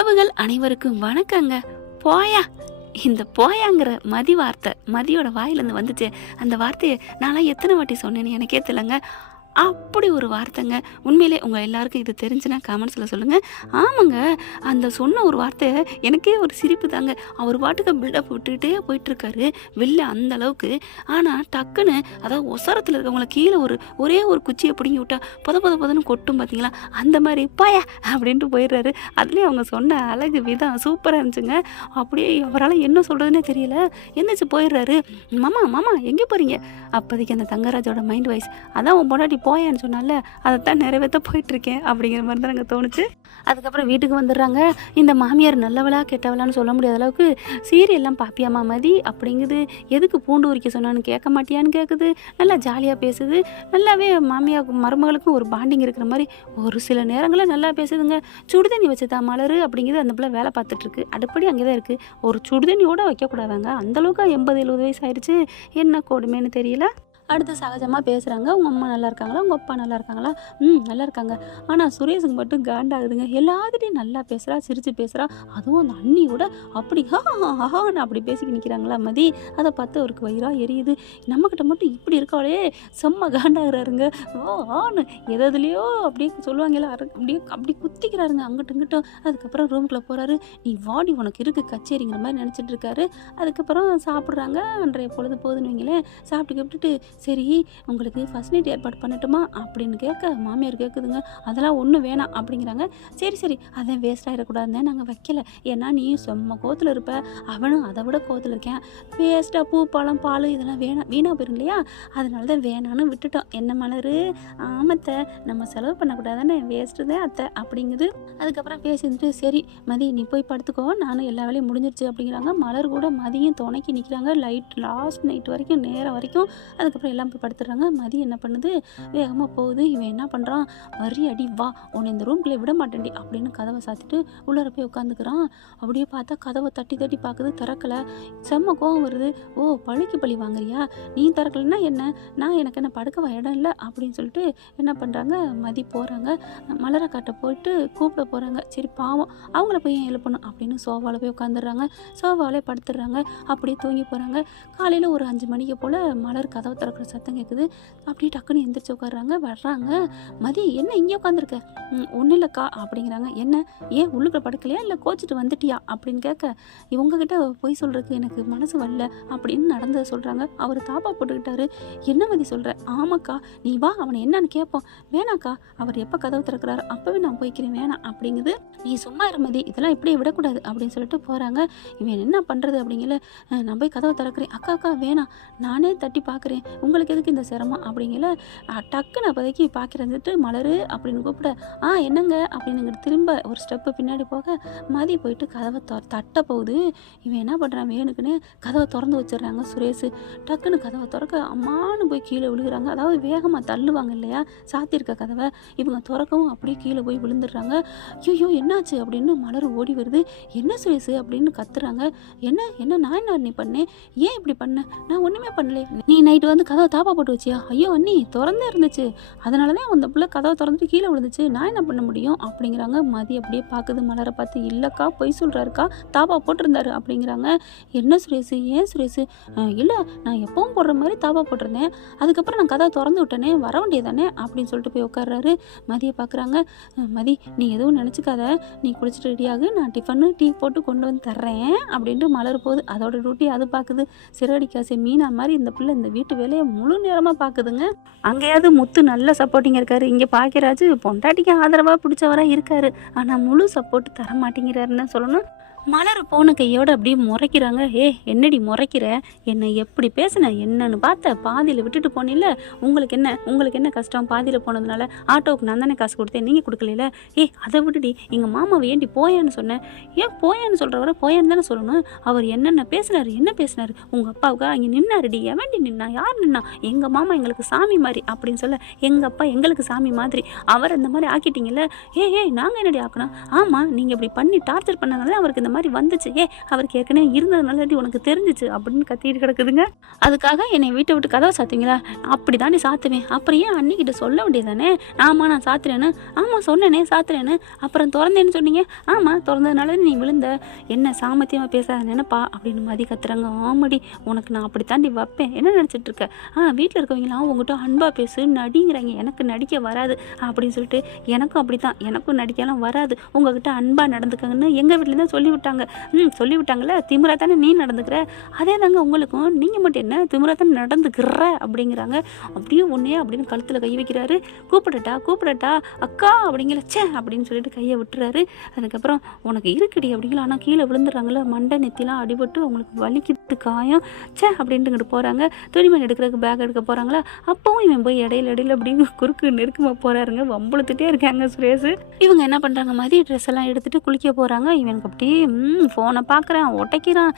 உறவுகள் அனைவருக்கும் வணக்கங்க. போயா, இந்த போயாங்கிற மதி வார்த்தை மதியோட வாயிலேருந்து வந்துச்சு. அந்த வார்த்தையை நான்லாம் எத்தனை வாட்டி சொன்னேன்னு எனக்கே தெரியலங்க. அப்படி ஒரு வார்த்தைங்க. உண்மையிலே உங்கள் எல்லாருக்கும் இது தெரிஞ்சுன்னா கமெண்ட்ஸில் சொல்லுங்கள். ஆமாங்க, அந்த சொன்ன ஒரு வார்த்தை எனக்கே ஒரு சிரிப்பு தாங்க. அவர் பாட்டுக்கு பில்டப் விட்டுக்கிட்டே போயிட்டுருக்காரு வெளில அந்த அளவுக்கு. ஆனால் டக்குன்னு அதாவது ஒசரத்தில் இருக்கவங்கள கீழே ஒரே ஒரு குச்சியை பிடுங்கி விட்டா பொதன்னு கொட்டும் பார்த்தீங்களா, அந்த மாதிரி பாயா அப்படின்ட்டு போயிடுறாரு. அதுலேயும் அவங்க சொன்ன அழகு விதம் சூப்பராக இருந்துச்சுங்க. அப்படியே அவரால் என்ன சொல்கிறதுனே தெரியல. எந்திரிச்சு போயிடுறாரு. மாமா எங்கே போகிறீங்க? அப்போதைக்கு அந்த தங்கராஜோட மைண்ட் வாய்ஸ், அதான் உன் பொண்டாட்டி போயான்னு சொன்னால அதைத்தான் நிறைவேற்ற போயிட்டுருக்கேன் அப்படிங்கிற மாதிரி தான் எனக்கு தோணுச்சு. அதுக்கப்புறம் வீட்டுக்கு வந்துடுறாங்க. இந்த மாமியார் நல்லவளா கெட்டவளான்னு சொல்ல முடியாத அளவுக்கு சீரியல்லாம் பாப்பியாமா மதி அப்படிங்குது. எதுக்கு பூண்டு உரிக்க சொன்னான்னு கேட்க மாட்டியான்னு கேட்குது. நல்லா ஜாலியாக பேசுது. நல்லாவே மாமியார் மருமகளுக்கும் ஒரு பாண்டிங் இருக்கிற மாதிரி ஒரு சில நேரங்களில் நல்லா பேசுதுங்க. சுடுதண்ணி வச்சுதா மலரு அப்படிங்கிறது அந்த பிள்ளை வேலை பார்த்துட்ருக்கு. அடுப்படி அங்கே தான் இருக்குது. ஒரு சுடுதண்ணியோட வைக்கக்கூடாதாங்க, அந்தளவுக்கு 80-70 வயசு ஆயிடுச்சு. என்ன கொடுமைன்னு தெரியல. அடுத்து சகஜமாக பேசுகிறாங்க. உங்கள் அம்மா நல்லா இருக்காங்களா, உங்கள் அப்பா நல்லா இருக்காங்களா? நல்லா இருக்காங்க. ஆனால் சுரேஷுக்கு மட்டும் காண்டாகுதுங்க. எல்லாத்துட்டையும் நல்லா பேசுகிறா, சிரித்து பேசுகிறா. அதுவும் அந்த அண்ணியோட அப்படி ஹான்னு அப்படி பேசிக்க நிற்கிறாங்களா மதி. அதை பார்த்து அவருக்கு வயிறாக எரியுது. நம்மக்கிட்ட மட்டும் இப்படி இருக்காளே செம்ம காண்டாகிறாருங்க. ஆன்னு எதுலையோ அப்படியே சொல்லுவாங்கல்ல, அப்படி குத்திக்கிறாருங்க அங்கிட்டும் இங்கிட்டும். அதுக்கப்புறம் ரூமுக்குள்ளே போகிறாரு. நீ வாடி உனக்கு இருக்குது கச்சேரிங்கிற மாதிரி நினச்சிட்டு இருக்காரு. அதுக்கப்புறம் சாப்பிட்றாங்க. அன்றைய பொழுது போகுதுன்னு வைங்களேன். சாப்பிட்டு கேட்டுட்டு, சரி உங்களுக்கு ஃபர்ஸ்ட் நைட் ஏற்பாடு பண்ணட்டுமா அப்படின்னு கேட்க மாமியார் கேட்குதுங்க. அதெல்லாம் ஒன்றும் வேணாம் அப்படிங்கிறாங்க. சரி அதான் வேஸ்ட் ஆகிடக்கூடாதுன்னு நாங்கள் வைக்கல. ஏன்னா நீ செம்ம கோவத்தில் இருப்ப, அவனும் அதை விட கோவத்தில் இருக்கேன். வேஸ்ட்டாக பூ பழம் பால் இதெல்லாம் வீணாக போயிடும் இல்லையா, அதனால தான் வேணான்னு விட்டுட்டோம். என்ன மலரு? ஆமத்தை, நம்ம செலவு பண்ணக்கூடாதானே, வேஸ்ட்டு தான் அத்தை அப்படிங்குது. அதுக்கப்புறம் பேசிட்டு சரி மதி நீ போய் படுத்துக்கோ, நானும் எல்லா வேலையும் முடிஞ்சிருச்சு அப்படிங்கிறாங்க. மலர் கூட மதியம் துணைக்கி நிற்கிறாங்க. லாஸ்ட் நைட் வரைக்கும் நேரம் வரைக்கும். அதுக்கப்புறம் எல்லாம் போய் படுத்துடுறாங்க. மதி என்ன பண்ணுது, வேகமாக போகுது. இவன் என்ன பண்ணுறான், வரி அடி வா உன்னை இந்த ரூம்குள்ளே விட மாட்டேன்டி அப்படின்னு கதவை சாத்திட்டு உள்ளார போய் உட்காந்துக்கிறான். அப்படியே பார்த்தா கதவை தட்டி பார்க்குது, திறக்கலை. செம்ம கோவம் வருது. ஓ பழிக்கு பழி வாங்குறியா, நீ திறக்கலைன்னா என்ன, நான் எனக்கு என்ன படுக்கவா இடம் இல்லை அப்படின்னு சொல்லிட்டு என்ன பண்ணுறாங்க, மதி போகிறாங்க. மலரை காட்ட போயிட்டு கூப்பிட போகிறாங்க. சரி பாவம் அவங்கள போய் ஏன் எழுப்பணும் அப்படின்னு சோஃபாவில் போய் உட்காந்துடுறாங்க. சோஃபாவிலே படுத்துடுறாங்க. அப்படியே தூங்கி போகிறாங்க. காலையில் ஒரு 5 மணிக்கு போல் மலர் கதவை திறக்கிற சத்தம் கேட்குது. அப்படியே டக்குன்னு எந்திரிச்சு உட்காடுறாங்க. வர்றாங்க. மதி என்ன இங்கே உட்காந்துருக்க? ஒன்றும் இல்லைக்கா அப்படிங்கிறாங்க. என்ன ஏன் உள்ளுக்குள்ள படுக்கலையா இல்லை கோச்சிட்டு வந்துட்டியா அப்படின்னு கேட்க, இவங்ககிட்ட போய் சொல்கிறதுக்கு எனக்கு மனசு வரல அப்படின்னு நடந்ததை சொல்கிறாங்க. அவர் தாப்பா போட்டுக்கிட்டாரு. என்ன மதி சொல்கிற? ஆமாக்கா நீ வா அவனை என்னன்னு கேட்போம். வேணாக்கா அவர் எப்போ கதவு திறக்கிறாரு அப்போவே நான் போய்க்கிறேன் வேணாம் அப்படிங்குது. நீ சும்மா இருமதி, இதெல்லாம் இப்படியே விடக்கூடாது அப்படின்னு சொல்லிட்டு போகிறாங்க. இவன் என்ன பண்ணுறது அப்படிங்கல, நான் போய் கதவை திறக்கிறேன். அக்கா வேணாம் நானே தட்டி பார்க்குறேன், உங்களுக்கு எதுக்கு இந்த சிரமம் அப்படிங்கல. டக்குன்னு அப்போதைக்கு பார்க்குறதுட்டு மலரு அப்படின்னு கூப்பிட, என்னங்க அப்படின்னு திரும்ப ஒரு ஸ்டெப்பு பின்னாடி போக மதி போயிட்டு கதவை தட்ட போகுது. இவன் என்ன பண்ணுறான், வேணுக்குன்னு கதவை திறந்து வச்சிடுறாங்க சுரேஷ். டக்குன்னு கதவை திறக்க அம்மானு போய் கீழே விழுகிறாங்க. அதாவது வேகமாக தள்ளுவாங்க இல்லையா சாத்தியிருக்க கதவை, இவங்க திறக்கவும் அப்படியே கீழே போய் விழுந்துடுறாங்க. ஐயோ என்னாச்சு அப்படின்னு மலர் ஓடி வருது. என்ன சுரேஷ் அப்படின்னு கத்துறாங்க. என்ன நான் என்ன நீ பண்ணேன், ஏன் இப்படி பண்ண? நான் ஒன்றுமே பண்ணல. நீ நைட்டு வந்து கதவை தாப்பா போட்டு வச்சியா? ஐயோ அண்ணி திறந்தே இருந்துச்சு, அதனால தான் அந்த பிள்ளை கதவை திறந்துட்டு கீழே விழுந்துச்சு, நான் என்ன பண்ண முடியும் அப்படிங்கிறாங்க. மதி அப்படியே பார்க்குது மலரை பார்த்து. இல்லைக்கா பொய் சொல்கிறாருக்கா, தாப்பா போட்டிருந்தாரு அப்படிங்கிறாங்க. என்ன சுரேஷ், ஏன் சுரேஷ்? இல்லை நான் எப்பவும் போடுற மாதிரி தாப்பா போட்டிருந்தேன், அதுக்கப்புறம் நான் கதவை திறந்து விட்டேனே, வர வேண்டியதானே அப்படின்னு சொல்லிட்டு போய் உட்கார்றாரு. மதியை பார்க்குறாங்க. மதி நீ எதுவும் நினச்சிக்காத, நீ குளிச்சுட்டு ரெடியாகு, நான் டிஃபனு டீ போட்டு கொண்டு வந்து தர்றேன் அப்படின்ட்டு மலர் போகுது. அதோட டியூட்டி அது பார்க்குது. சிறடிக்காசை மீனா மாதிரி இந்த பிள்ளை இந்த வீட்டு வேலையை முழு நேரமாக பார்க்குதுங்க. அங்கேயாவது முத்து நல்ல சப்போர்ட்டிங்காக இருக்காரு. இங்கே பாக்கியராஜ் பொண்டாட்டிக்கு ஆதரவாக பிடிச்சவராக இருக்காரு, ஆனால் முழு சப்போர்ட் தர மாட்டேங்கிறாருன்னு சொல்லணும். மலர் போன கையோடு அப்படியே முறைக்கிறாங்க. என்னடி முறைக்கிற, என்னை எப்படி பேசுன, என்னன்னு பார்த்த, பாதியில் விட்டுட்டு போனில்ல, உங்களுக்கு என்ன கஷ்டம், பாதியில் போனதுனால ஆட்டோவுக்கு நான் தானே காசு கொடுத்தேன், நீங்கள் கொடுக்கல. அதை விட்டுடி எங்கள் மாமாவை ஏண்டி போயான்னு சொன்னேன். ஏன் போயான்னு சொல்கிறவரை போயான்னு தானே சொல்லணும். அவர் என்ன பேசினார் உங்கள் அப்பாவுக்கு அங்கே நின்னாருடி, எவன்டி நின்னா, யார் நின்னா? எங்கள் மாமா எங்களுக்கு சாமி மாதிரி அப்படின்னு சொல்ல, எங்கள் அப்பா எங்களுக்கு சாமி மாதிரி, அவர் அந்த மாதிரி ஆக்கிட்டீங்கல்ல. நாங்கள் என்னடி ஆக்கணும்? ஆமாம் நீங்கள் இப்படி பண்ணி டார்ச்சர் பண்ணனால அவருக்கு இந்த இந்த மாதிரி வந்துச்சு, அவருக்கு ஏற்கனவே இருந்ததுனால உனக்கு தெரிஞ்சிச்சு அப்படின்னு கத்திட்டு கிடக்குதுங்க. அதுக்காக என்னை வீட்டை விட்டு கதவை சாத்துவீங்களா? அப்படி தாண்டி சாத்துவேன். அப்புறம் ஏன் அன்னிக்கிட்ட சொல்ல வேண்டியதானே? ஆமாம் நான் சாத்துறேன்னு. ஆமாம் சொன்னேனே சாத்துறேன்னு. அப்புறம் திறந்தேன்னு சொன்னீங்க. ஆமாம் திறந்ததுனால நீ விழுந்த. என்ன சாமர்த்தியமாக பேசாத நினைப்பா அப்படின்னு மதி கத்துறாங்க. ஆமாடி, உனக்கு நான் அப்படி தாண்டி வைப்பேன். என்ன நினச்சிட்டு இருக்க? வீட்டில் இருக்கவங்களாம் உங்கள்கிட்ட அன்பாக பேசு நடிங்கிறாங்க. எனக்கு நடிக்க வராது அப்படின்னு சொல்லிட்டு எனக்கும் அப்படி தான், எனக்கும் நடிக்கலாம் வராது. உங்ககிட்ட அன்பாக நடந்துக்கங்கன்னு எங்கள் வீட்டில் தான் சொல்லிவிட்டாங்க. சொல்லிவிட்டாங்களே, திமிரா தானே நீ நடந்துக்கிற, அதே தாங்க உங்களுக்கும். நீங்கள் மட்டும் என்ன திமிரா தானே நடந்துக்கிற அப்படிங்கிறாங்க. அப்படியே ஒன்றே அப்படின்னு கழுத்தில் கை வைக்கிறாரு. கூப்பிடட்டா அக்கா அப்படிங்கிற சே அப்படின்னு சொல்லிட்டு கையை விட்டுறாரு. அதுக்கப்புறம் உனக்கு இருக்குடி அப்படிங்களா, ஆனால் கீழே விழுந்துடுறாங்களே, மண்டை நெத்திலாம் அடிபட்டு அவங்களுக்கு வலிக்குது காயம் சே அப்படின்ட்டு இங்கிட்டு போகிறாங்க. துணிமணி எடுக்கிறதுக்கு பேக் எடுக்க போகிறாங்களா, அப்பவும் இவன் போய் இடையில அப்படி குறுக்கு நெருக்கமாக போகிறாருங்க. வம்பளுத்துட்டே இருக்காங்க சுரேஷ். இவங்க என்ன பண்ணுறாங்க, மதிய ட்ரெஸ் எல்லாம் எடுத்துகிட்டு குளிக்க போகிறாங்க. இவனுக்கு அப்படியே ஃபோனை பார்க்குறான், ஒட்டைக்கிறான்.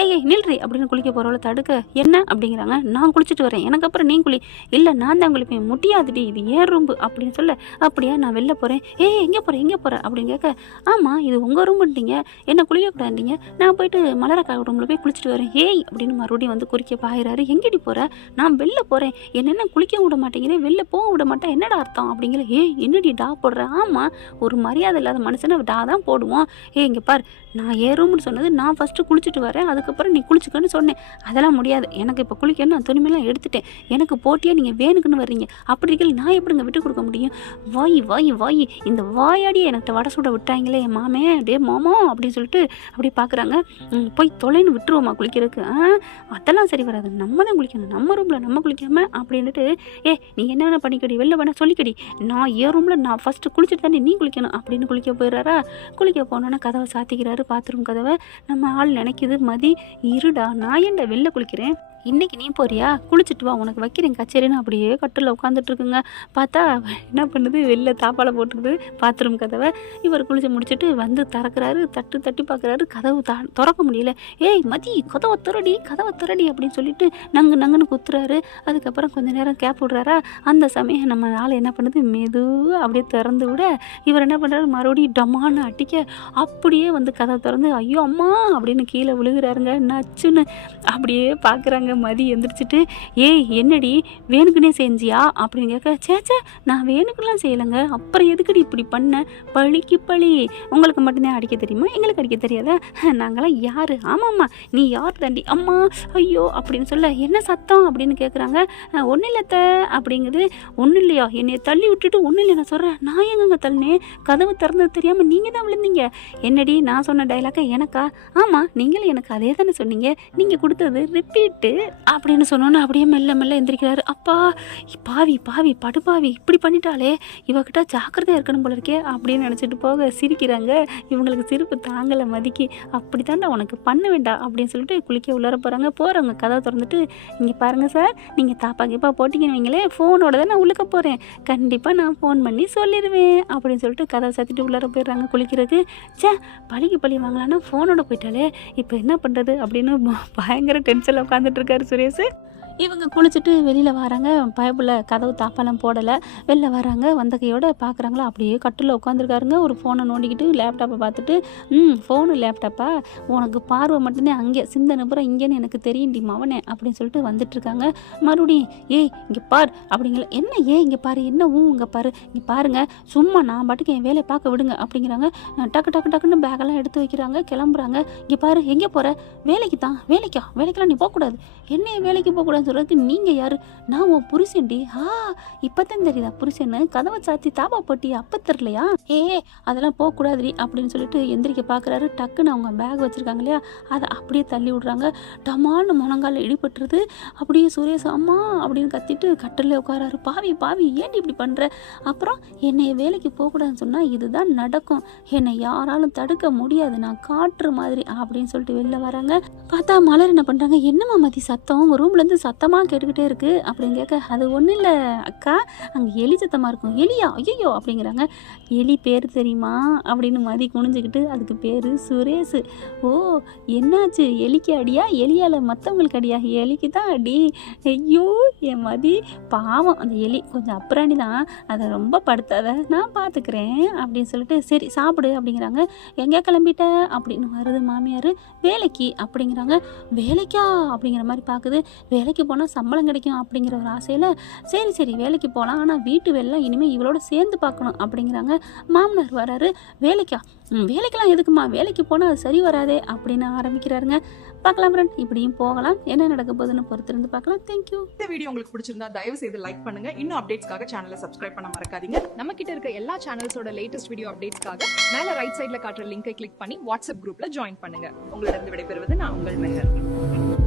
ஏய் நில்றி அப்படின்னு குளிக்க போகிறவளை தடுக்க, என்ன அப்படிங்கிறாங்க. நான் குளிச்சுட்டு வரேன், எனக்கு அப்புறம் நீ குளி. இல்லை நான் தான் குளிப்பேன், முட்டியாதுடி, இது ஏன் ரூம்பு அப்படின்னு சொல்ல. அப்படியா நான் வெளில போகிறேன். எங்கே போகிறேன் அப்படின்னு கேட்க, ஆமாம் இது உங்கள் ரூம்புன்ட்டீங்க, என்ன குளிக்கக்கூடாதுட்டீங்க, நான் போயிட்டு மலரக்கா ரூமில் போய் குளிச்சுட்டு வரேன். அப்படின்னு மறுபடியும் வந்து குறிக்க பாயிறாரு. எங்கடி போகிற? நான் வெளில போகிறேன். என்னென்ன குளிக்க விட மாட்டேங்கிறேன், வெளில போக விட மாட்டேன், என்னடா அர்த்தம் அப்படிங்கிற. என்னடி டா போடுற? ஆமாம் ஒரு மரியாதை இல்லாத மனுஷனை டா தான் போடுவோம். இங்கே பார், நான் ஏன் ரூம்னு சொன்னது, நான் ஃபஸ்ட்டு குளிச்சுட்டு வரேன், அதுக்கப்புறம் நீ குளிச்சுக்கன்னு சொன்னேன். அதெல்லாம் முடியாது, எனக்கு இப்போ குளிக்கணும், நான் துணிமெல்லாம் எடுத்துட்டேன், எனக்கு போட்டியாக நீங்கள் வேணுக்குன்னு வர்றீங்க. அப்படி இருக்கல நான் எப்படிங்க விட்டு கொடுக்க முடியும்? வாய் இந்த வாயாடியே எனக்கு வடை சுட விட்டாங்களே என் மாமே, டே மாமா அப்படின்னு சொல்லிட்டு அப்படி பார்க்குறாங்க. போய் தொலைன்னு விட்டுருவோமா குளிக்கிறதுக்கு? அதெல்லாம் சரி வராது, நம்ம தான் குளிக்கணும், நம்ம ரூமில் நம்ம குளிக்காமல் அப்படின்ட்டு. நீ என்ன வேணால் பண்ணிக்கடி, வெளில வேணால் சொல்லிக்கடி, நான் என் ரூமில் நான் ஃபஸ்ட்டு குளிச்சுட்டு தானே நீ குளிக்கணும் அப்படின்னு குளிக்க போயிடுறாரா. குளிக்க போனோன்னே கதவை சாத்திக்கிறாரு, பாத்ரூம் கதவை. நம்ம ஆள் நினைக்குது, மதி இருடா, நான் ஏன்டா வெளில குளிக்கிறேன், இன்றைக்கி நீ போறியா, குளிச்சுட்டு வா, உனக்கு வைக்கிறேன் கச்சேரின்னு அப்படியே கட்டில் உட்காந்துட்ருக்குங்க. பார்த்தா என்ன பண்ணுது, வெளில தாப்பால் போட்டுக்குது பாத்ரூம் கதவை. இவர் குளிச்சு முடிச்சுட்டு வந்து திறக்கிறாரு, தட்டி பார்க்குறாரு, கதவு திறக்க முடியல. மதி கதவை திறடி அப்படின்னு சொல்லிட்டு நங்குன்னு குத்துறாரு. அதுக்கப்புறம் கொஞ்சம் நேரம் கேப் விடுறாரா. அந்த சமயம் நம்ம ஆள் என்ன பண்ணுது, மெதுவாக அப்படியே திறந்து விட இவர் என்ன பண்ணுறாரு, மறுபடியும் டமான்னு அட்டிக்க அப்படியே வந்து கதவை திறந்து ஐயோ அம்மா அப்படின்னு கீழே விழுகிறாருங்க. நச்சுன்னு அப்படியே பார்க்குறாங்க. மதி எந்திரிச்சிட்டு, என்னடி வேணுக்குன்னே செஞ்சியா அப்படின்னு கேட்க, சேச்சே நான் வேணுக்குலாம் செய்யலைங்க, அப்புறம் எதுக்குடி இப்படி பண்ண, பழிக்கு பழி, உங்களுக்கு மட்டும்தான் அடிக்க தெரியுமா, எங்களுக்கு அடிக்க தெரியாதா, நாங்களாம் யார்? ஆமாம்மா நீ யார் தாண்டி, அம்மா ஐயோ அப்படின்னு சொல்ல, என்ன சத்தம் அப்படின்னு கேட்குறாங்க. ஒன்றும் இல்லத்த அப்படிங்குது. ஒன்றும் இல்லையா, என்னை தள்ளி விட்டுட்டு ஒன்றும் இல்லை நான் சொல்கிறேன், நான் எங்கங்க தள்ளினேன், கதவு திறந்தது தெரியாமல் நீங்கள் தான் விழுந்தீங்க. என்னடி நான் சொன்ன டைலாக்கா எனக்கா? ஆமாம் நீங்களும் எனக்கு அதே தானே சொன்னீங்க, நீங்கள் கொடுத்தது ரிப்பீட்டு அப்படின்னு சொன்னோன்னு அப்படியே மெல்ல எந்திரிக்கிறாரு. அப்பா பாவி படுபாவி இப்படி பண்ணிட்டாலே, இவகிட்ட ஜாக்கிரதையாக இருக்கணும் போல இருக்கே அப்படின்னு நினச்சிட்டு போக சிரிக்கிறாங்க. இவங்களுக்கு சிரிப்பு தாங்கலை மதிக்கு. அப்படி தாண்டா உனக்கு பண்ண வேண்டாம் அப்படின்னு சொல்லிட்டு குளிக்க உள்ளார போகிறவங்க கதவை திறந்துட்டு, இங்கே பாருங்கள் சார், நீங்கள் தாப்பா கீப்பா போட்டிங்கன்னு வைங்களே, ஃபோனோட தான் நான் உள்ளக்க போகிறேன், கண்டிப்பாக நான் ஃபோன் பண்ணி சொல்லிடுவேன் அப்படின்னு சொல்லிட்டு கதவை சாத்திட்டு உள்ளார போயிடுறாங்க குளிக்கிறதுக்கு. பழிக்கு பழி வாங்கலான்னா ஃபோனோட போயிட்டாலே, இப்போ என்ன பண்ணுறது அப்படின்னு பயங்கர டென்ஷனில் உட்காந்துட்டு இருக்காரு சுரேஷ். இவங்க குளிச்சுட்டு வெளியில் வராங்க. பயப்புல கதவு தாப்பாலாம் போடலை. வெளில வராங்க. வந்த கையோட பார்க்குறாங்களா, அப்படியே கட்டில் உட்காந்துருக்காருங்க. ஒரு ஃபோனை நோண்டிக்கிட்டு லேப்டாப்பை பார்த்துட்டு, ஃபோனு லேப்டாப்பா உனக்கு பார்வை மட்டும்தான் அங்கே, சிந்தனை பூரா இங்கேன்னு எனக்கு தெரியும்டி மவனே அப்படின்னு சொல்லிட்டு வந்துட்டுருக்காங்க. மறுபடியும் இங்கே பார் அப்படிங்கிற. என்ன இங்கே பாரு, என்ன இங்கே பாரு, இங்கே பாருங்கள், சும்மா நான் பாட்டுக்கு என் வேலையை பார்க்க விடுங்க அப்படிங்கிறாங்க. டக்குன்னு பேக்கெல்லாம் எடுத்து வைக்கிறாங்க, கிளம்புறாங்க. இங்கே பாரு, எங்கே போகிற? வேலைக்கு தான். வேலைக்கெல்லாம் நீ போகக்கூடாது. என்ன வேலைக்கு போகக்கூடாது சொல்கிறதுக்கு நீங்கள் யார்? நான் உன் புருஷன்டி. இப்போத்தான் தெரியுதா புருஷன்னு? கதவை சாத்தி தாப்பா போட்டி அப்போ தெரிலையா? அதெல்லாம் போகக்கூடாதுடி அப்படின்னு சொல்லிட்டு எந்திரிக்க பார்க்குறாரு. டக்குன்னு அவங்க பேக் வச்சுருக்காங்க இல்லையா, அதை அப்படியே தள்ளி விட்றாங்க. டமான்னு முனங்கால இடிபட்டுருது. அப்படியே சுரேஷ் அம்மா அப்படின்னு கத்திட்டு கட்டில் உட்காராரு. பாவி ஏன்டி இப்படி பண்ணுற? அப்புறம் என்னை வேலைக்கு போகக்கூடாதுன்னு சொன்னால் இதுதான் நடக்கும், என்னை யாராலும் தடுக்க முடியாது, நான் காட்டுற மாதிரி அப்படின்னு சொல்லிட்டு வெளில வராங்க. பார்த்தா மலர் என்ன பண்ணுறாங்க, என்னம்மா மதி சத்தம், உங்கள் ரூம்லேருந்து சத்தம் சத்தமாக கேட்டுக்கிட்டே இருக்குது அப்படின்னு கேட்க, அது ஒன்றும் இல்லை அக்கா, அங்கே எலி சத்தமாக இருக்கும். எலியா? ஐயோ அப்படிங்கிறாங்க. எலி பேர் தெரியுமா அப்படின்னு மதி குனிஞ்சுக்கிட்டு, அதுக்கு பேர் சுரேஷ். ஓ என்னாச்சு, எலிக்கு அடியா? எலியால் மற்றவங்களுக்கு அடியா? எலிக்கு தான் அடி. ஐயோ என் மதி பாவம், அந்த எலி கொஞ்சம் அப்புறாணி தான், அதை ரொம்ப படுத்தாத, நான் பார்த்துக்கிறேன் அப்படின்னு சொல்லிட்டு, சரி சாப்பிடு அப்படிங்கிறாங்க. எங்கே கிளம்பிட்ட அப்படின்னு வருது மாமியார். வேலைக்கு அப்படிங்கிறாங்க. வேலைக்கா அப்படிங்கிற மாதிரி பார்க்குது. வேலைக்கு போனால் சம்பளம் கிடைக்கும் அப்படிங்கிற ஒரு ஆசையில், சரி சரி வேலைக்கு போகலாம், ஆனால் வீட்டு வேலை இனிமேல் இவளோட சேர்ந்து பார்க்கணும் அப்படிங்கிறாங்க. மாமனார் வராரு. வேலைக்கா? வேலைக்கெல்லாம் எதுக்குமா, வேலைக்கு போனால் அது சரி வராதே அப்படின்னு ஆரம்பிக்கிறாருங்க. பார்க்கலாம் ஃப்ரெண்ட், இப்படியும் போகலாம், என்ன நடக்க போகுதுன்னு பொறுத்திருந்து பார்க்கலாம். தேங்க்யூ. இந்த வீடியோ உங்களுக்கு பிடிச்சிருந்தா தயவு செய்து லைக் பண்ணுங்க. இன்னும் அப்டேட்ஸ்க்காக சேனலை சப்ஸ்கிரைப் பண்ண மறக்காதீங்க. நம்ம கிட்ட இருக்க எல்லா சேனல்ஸோட லேட்டஸ்ட் வீடியோ அப்டேட்ஸ்க்காக மேல ரைட் சைடுல காட்டுற லிங்கை கிளிக் பண்ணி வாட்ஸ்அப் குரூப்ல ஜாயின் பண்ணுங்க. உங்களிடம் விடைபெறுவது நான் உங்கள் மெஹர்.